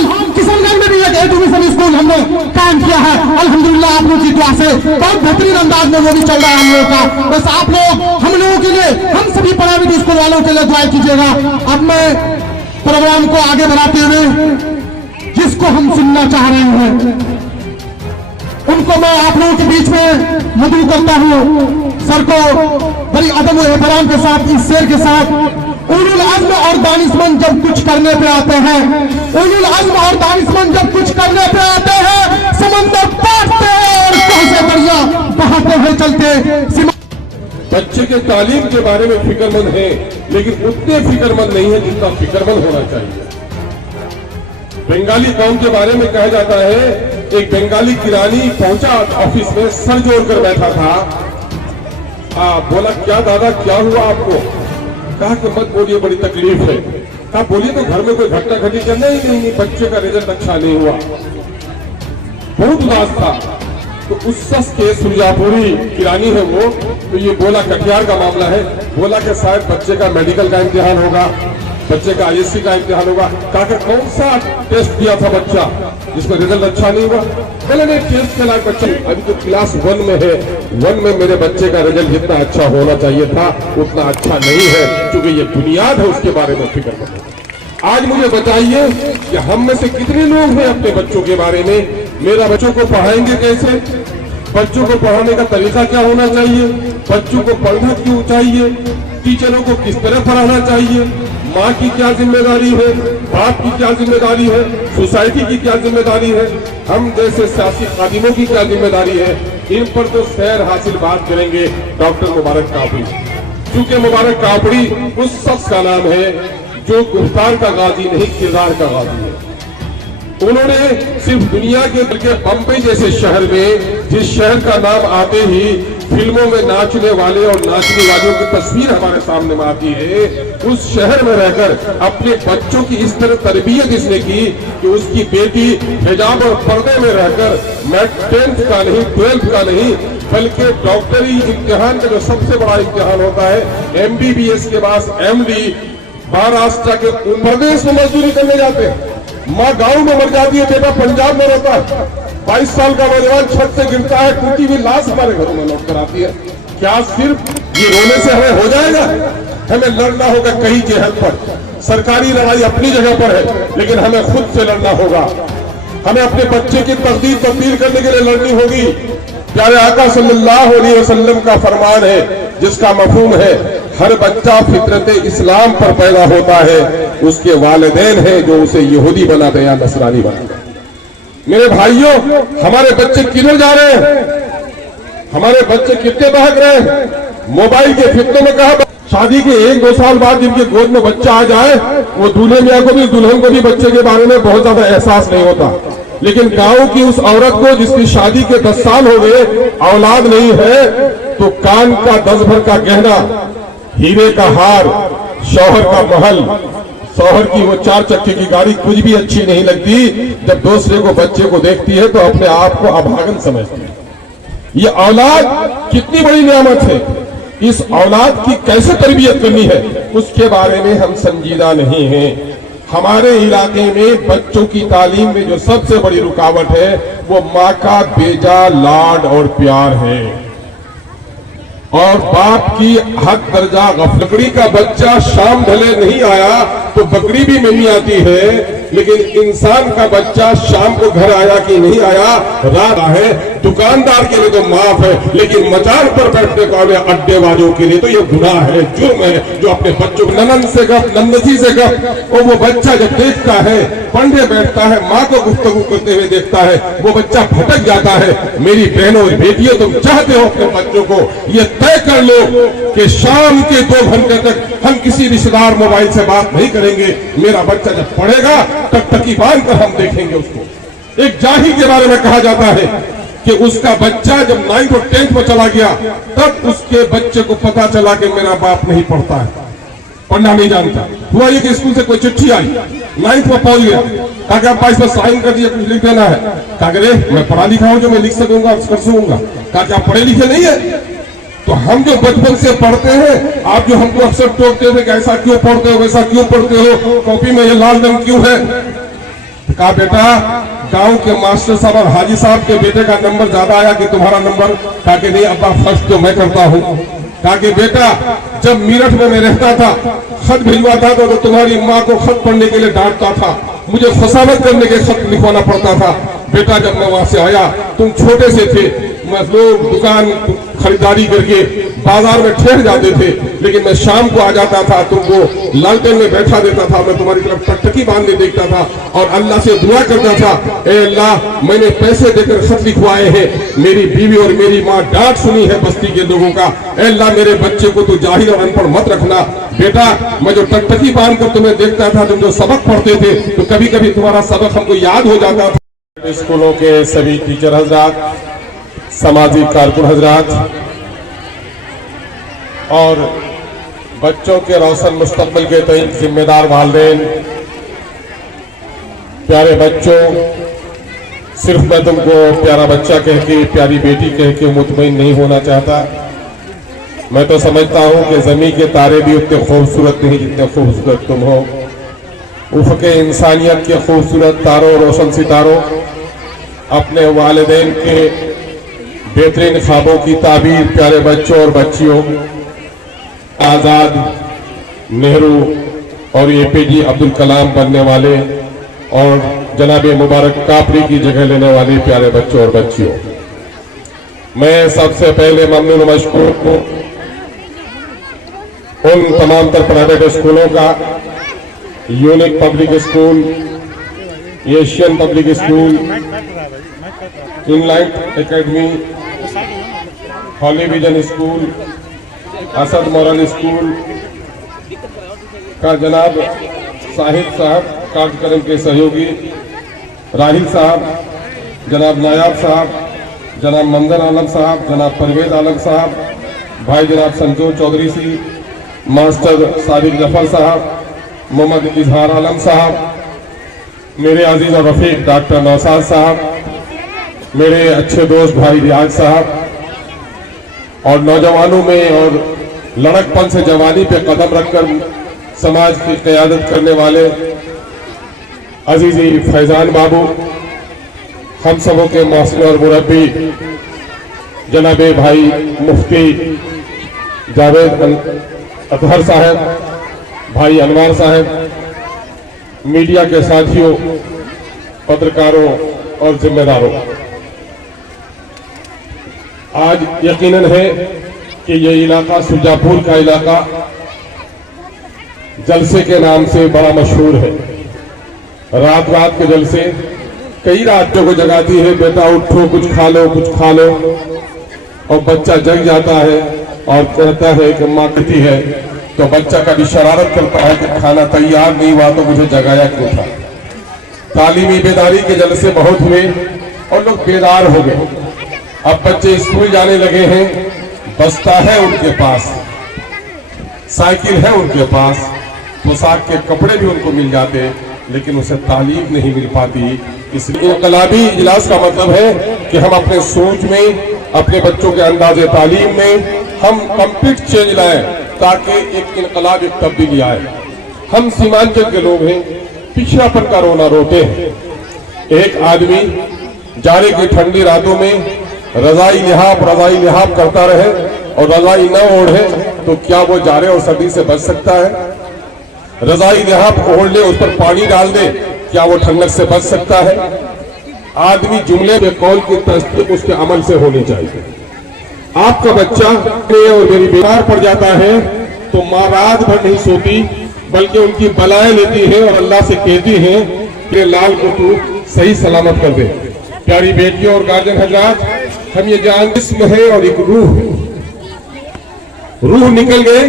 फिलहाल किशनगंज में भी एक एजुकेशन स्कूल हमने कायम किया है। अल्हम्दुलिल्लाह आप लोगों की दुआ से बहुत बेहतरीन अंदाज में वो भी चल रहा है हम लोगों का। बस आप लोग हम लोगों के लिए, हम सभी प्राइवेट स्कूल वालों के लिए दुआ कीजिएगा। अब मैं प्रोग्राम को आगे बढ़ाते हुए जिसको हम सुनना चाह रहे हैं उनको मैं आप लोगों के बीच में मदऊ करता हूँ। सर को बड़ी अदब और एहतराम के साथ इस शेर के साथ, उलुल अज़्म और दानिशमंद जब कुछ करने पे आते हैं, उलुल अज़्म और दानिशमंद जब कुछ करने पे आते हैं, समंदर पाटते और कैसे दरिया बहाते हुए चलते। बच्चे के तालीम के बारे में फिक्रमंद है, लेकिन उतने फिक्रमंद नहीं है जितना फिक्रमंद होना चाहिए। बंगाली कौम के बारे में कहा जाता है, एक बंगाली किरानी पहुंचा ऑफिस में, सर जोड़कर बैठा था। बोला क्या दादा क्या हुआ आपको? कहा कि मत बोलिए बड़ी तकलीफ है। कहा बोलिए तो घर में कोई घटना घटी? करना ही नहीं, बच्चे का रिजल्ट अच्छा नहीं हुआ। बहुत उदास था। तो उस शख्स के सुरजापुरी किरानी है वो, तो ये बोला कटिहार का मामला है। बोला कि शायद बच्चे का मेडिकल का इम्तिहान होगा, बच्चे का ISC का इम्तिहान होगा। कहा कौन सा टेस्ट दिया था बच्चा जिसका रिजल्ट अच्छा नहीं हुआ? बोले नहीं टेस्ट के लायक बच्चा अभी तो क्लास 1 में है। 1 में मेरे बच्चे का रिजल्ट जितना अच्छा होना चाहिए था उतना अच्छा नहीं है, क्योंकि ये बुनियाद है, उसके बारे में फिक्र करें। आज मुझे बताइए कि हम में से कितने लोग हैं अपने बच्चों के बारे में, मेरा बच्चों को पढ़ाएंगे कैसे, बच्चों को पढ़ाने का तरीका क्या होना चाहिए, बच्चों को पढ़ना क्यों चाहिए, टीचरों को किस तरह पढ़ाना चाहिए, माँ की क्या जिम्मेदारी है, बाप की क्या जिम्मेदारी है, सोसाइटी की क्या जिम्मेदारी है, हम जैसे सियासी खादिमों की क्या जिम्मेदारी है, इन पर तो सैर हासिल बात करेंगे डॉक्टर मुबारक कापड़ी। क्योंकि मुबारक कापड़ी उस शख्स का नाम है जो गुफ्तार का गाजी नहीं, किरदार का गाजी है। उन्होंने सिर्फ दुनिया के बल्कि बम्बई जैसे शहर में, जिस शहर का नाम आते ही फिल्मों में नाचने वाले और नाचने वालों की तस्वीर हमारे सामने में आती है, उस शहर में रहकर अपने बच्चों की इस तरह तरबियत इसने की कि उसकी बेटी हिजाब और पर्दे में रहकर 10th का नहीं 12th का नहीं बल्कि डॉक्टरी इम्तिहान का जो सबसे बड़ा इम्तिहान होता है MBBS के बाद MD, महाराष्ट्र के प्रदेश में मजदूरी करने जाते हैं। माँ गांव में मर जाती है, बेटा पंजाब में रहता है। 22 साल का नौजवान छत से गिरता है, टूटी हुई लाश हमारे घरों में लौट कर आती है। क्या सिर्फ ये रोने से हमें हो जाएगा? हमें लड़ना होगा कई जहर पर। सरकारी लड़ाई अपनी जगह पर है, लेकिन हमें खुद से लड़ना होगा। हमें अपने बच्चे की तकदीर तब्दील करने के लिए लड़नी होगी। प्यारे आका सल्लल्लाहु अलैहि वसल्लम का फरमान है, जिसका मफहूम है हर बच्चा फितरत इस्लाम पर पैदा होता है, उसके वालिदैन हैं जो उसे यहूदी बनाते या नसरानी बनाते। मेरे भाइयों, हमारे बच्चे किधर जा रहे हैं? हमारे बच्चे कितने बहक रहे हैं मोबाइल के फितनों में? कहा शादी के 1-2 साल बाद जिनके गोद में बच्चा आ जाए, वो दूल्हे मियाँ को भी दुल्हन को भी बच्चे के बारे में बहुत ज्यादा एहसास नहीं होता। लेकिन गांव की उस औरत को जिसकी शादी के 10 साल हो गए, औलाद नहीं है, तो कान का 10 भर का गहना, हीरे का हार, शौहर का महल, शौहर की वो 4 चक्के की गाड़ी कुछ भी अच्छी नहीं लगती। जब दूसरे को बच्चे को देखती है तो अपने आप को अभागन समझती है। ये औलाद कितनी बड़ी नियामत है। इस औलाद की कैसे तरबियत करनी है उसके बारे में हम संजीदा नहीं हैं। हमारे इलाके में बच्चों की तालीम में जो सबसे बड़ी रुकावट है वो माँ का बेजा लाड और प्यार है, और बाप की हक दर्जा गफलत। बकरी का बच्चा शाम ढले नहीं आया तो बकरी भी नहीं आती है, लेकिन इंसान का बच्चा शाम को घर आया कि नहीं आया, रात है। दुकानदार के लिए तो माफ है, लेकिन मचान पर बैठने वाले अड्डेबाजों के लिए तो ये गुनाह है, जुर्म है। जो अपने बच्चों को ननन से गप, नन्नसी से गप, और वो बच्चा जब देखता है, पढ़ने बैठता है, माँ को गुफ्तगू करते हुए देखता है, वो बच्चा भटक जाता है। मेरी बहनों और बेटियों, तुम चाहते हो अपने बच्चों को ये तय कर लो कि शाम के 2 घंटे तक हम किसी रिश्तेदार मोबाइल से बात नहीं करेंगे। मेरा बच्चा जब पढ़ेगा टकटकी बांध कर हम देखेंगे उसको। एक जाहिल के बारे में कहा जाता है कि उसका बच्चा जब 9th और 10th में चला गया, तब उसके बच्चे को पता चला कि मेरा बाप नहीं पढ़ता है, पढ़ना नहीं जानता। हुआ ये कि स्कूल से कोई चिट्ठी आई, 9th में पहुंच गया, कहा कि आप इस पर साइन कर दिए, कुछ लिख देना है। कहा रे मैं पढ़ा लिखा हूं, जो मैं लिख सकूंगा कर सकूंगा। कहा कि आप पढ़े लिखे नहीं है? तो हम जो बचपन से पढ़ते हैं, आप जो हमको अक्सर टोकते थे कि ऐसा क्यों पढ़ते हो, वैसा क्यों पढ़ते हो, कॉपी में ये लाल रंग क्यों है, कहा बेटा गांव के मास्टर साहब और हाजी साहब के बेटे का नंबर ज्यादा आया कि तुम्हारा नंबर? कहा कि नहीं अब्बा, फर्स्ट तो मैं करता हूँ। कहा कि बेटा जब मीरठ में मैं रहता था, खत भिजवाता था तो तुम्हारी माँ को खत पढ़ने के लिए डांटता था, मुझे खुशामद करने के खत लिखवाना पड़ता था। बेटा जब मैं वहां से आया, तुम छोटे से थे, लोग दुकान खरीदारी करके बाजार में ठहर जाते थे, लेकिन मैं शाम को आ जाता था, तुमको लालटेन में बैठा देता था, मैं तुम्हारी तरफ टकटकी बांधने देखता था और अल्लाह से दुआ करता था, ए अल्लाह मैंने पैसे देकर खत लिखवाए हैं, मेरी बीवी और मेरी माँ डांट सुनी है बस्ती के लोगों का, ए अल्लाह मेरे बच्चे को तू जाहिल और अनपढ़ मत रखना। बेटा मैं जो टकटकी बांध कर तुम्हें देखता था, तुम जो सबक पढ़ते थे, तो कभी कभी तुम्हारा सबक हमको याद हो जाता था। स्कूलों के सभी टीचर हजरात, सामाजिक कारकुन हजरात और बच्चों के रोशन मुस्तकबिल के तय जिम्मेदार वालिदैन, प्यारे बच्चों, सिर्फ मैं तुमको प्यारा बच्चा कह के, प्यारी बेटी कह के मुतमईन नहीं होना चाहता। मैं तो समझता हूं कि ज़मीन के तारे भी उतने खूबसूरत नहीं जितने खूबसूरत तुम हो। उफ़क़े इंसानियत के खूबसूरत तारों, रोशन सितारों, अपने वालिदैन के बेहतरीन ख्वाबों की ताबीर प्यारे बच्चों और बच्चियों, आज़ाद, नेहरू और एपीजे अब्दुल कलाम बनने वाले और जनाब मुबारक कापरी की जगह लेने वाले प्यारे बच्चों और बच्चियों, मैं सबसे पहले ममनून मशकूर हूँ उन तमाम तर प्राइवेट स्कूलों का, unique public school, Asian public school, Enlight academy, holy vision school, Asad moral school का जनाब साहिब साहब कार्यक्रम के सहयोगी, राहिल साहब, जनाब नायाब साहब, जनाब मंदन आलम साहब, जनाब परवेज आलम साहब, भाई जनाब संतोष चौधरी सी, मास्टर सादिक जफर साहब, मोहम्मद इजहार आलम साहब, मेरे अजीज और रफीक डॉक्टर नौसाद साहब, मेरे अच्छे दोस्त भाई रियाज साहब और नौजवानों में और लड़कपन से जवानी पे कदम रखकर समाज की क़यादत करने वाले अजीजी फैजान बाबू, हम सबों के मास्टर और मुरब्बी जनाबे भाई मुफ्ती जावेद अतहर साहब, भाई अनवार साहब, मीडिया के साथियों, पत्रकारों और जिम्मेदारों, आज यकीनन है कि ये इलाका सुजापुर का इलाका जलसे के नाम से बड़ा मशहूर है। रात रात के जलसे कई रातों को जगाती है, बेटा उठो कुछ खा लो, कुछ खा लो, और बच्चा जग जाता है और कहता है कि माँ कहती है, तो बच्चा कभी शरारत करता है कि खाना तैयार नहीं हुआ तो मुझे जगाया क्यों था। तालीमी बेदारी के जलसे बहुत हुए और लोग बेदार हो गए। अब बच्चे स्कूल जाने लगे हैं, बस्ता है उनके पास, साइकिल है उनके पास, पोशाक के कपड़े भी उनको मिल जाते, लेकिन उसे तालीम नहीं मिल पाती। इसलिए इनकलाबी इजलास का मतलब है कि हम अपने सोच में, अपने बच्चों के अंदाजे तालीम में हम कंप्लीट चेंज लाएं, ताकि एक इनकलाब, एक तब्दीली आए। हम सीमांचल के लोग हैं, पिछड़ापन का रोना रोते हैं। एक आदमी जाड़े की ठंडी रातों में रजाई लिहाफ करता रहे और रजाई न ओढ़े तो क्या वो जाड़े और सर्दी से बच सकता है? रजाई लिहाफ ओढ़ ले, उस पर पानी डाल दे, क्या वो ठंडक से बच सकता है? आदमी जुमले में कौल की तस्दीक उसके अमल से होनी चाहिए। आपका बच्चा और मेरी बीमार पड़ जाता है तो माँ रात भर नहीं सोती, बल्कि उनकी बलाएं लेती है और अल्लाह से कहती है कि लाल को तू सही सलामत कर दे। प्यारी बेटियों और गार्जियन हजरात, हम ये जान जिस्म है और एक रूह निकल गए।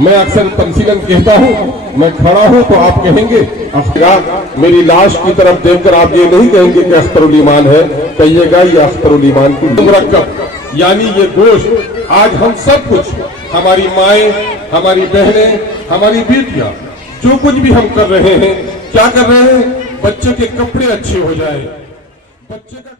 मैं अक्सर तमसीलन कहता हूँ, मैं खड़ा हूँ तो आप कहेंगे अख्तर, मेरी लाश की तरफ देखकर आप ये नहीं कहेंगे कि अख्तरुल ईमान है, कहिएगा ये अख्तरुल ईमान की मुरक्कब, यानी ये गोश्त। आज हम सब कुछ, हमारी माएँ, हमारी बहनें, हमारी बेटियां, जो कुछ भी हम कर रहे हैं, क्या कर रहे हैं? बच्चे के कपड़े अच्छे हो जाए, बच्चे का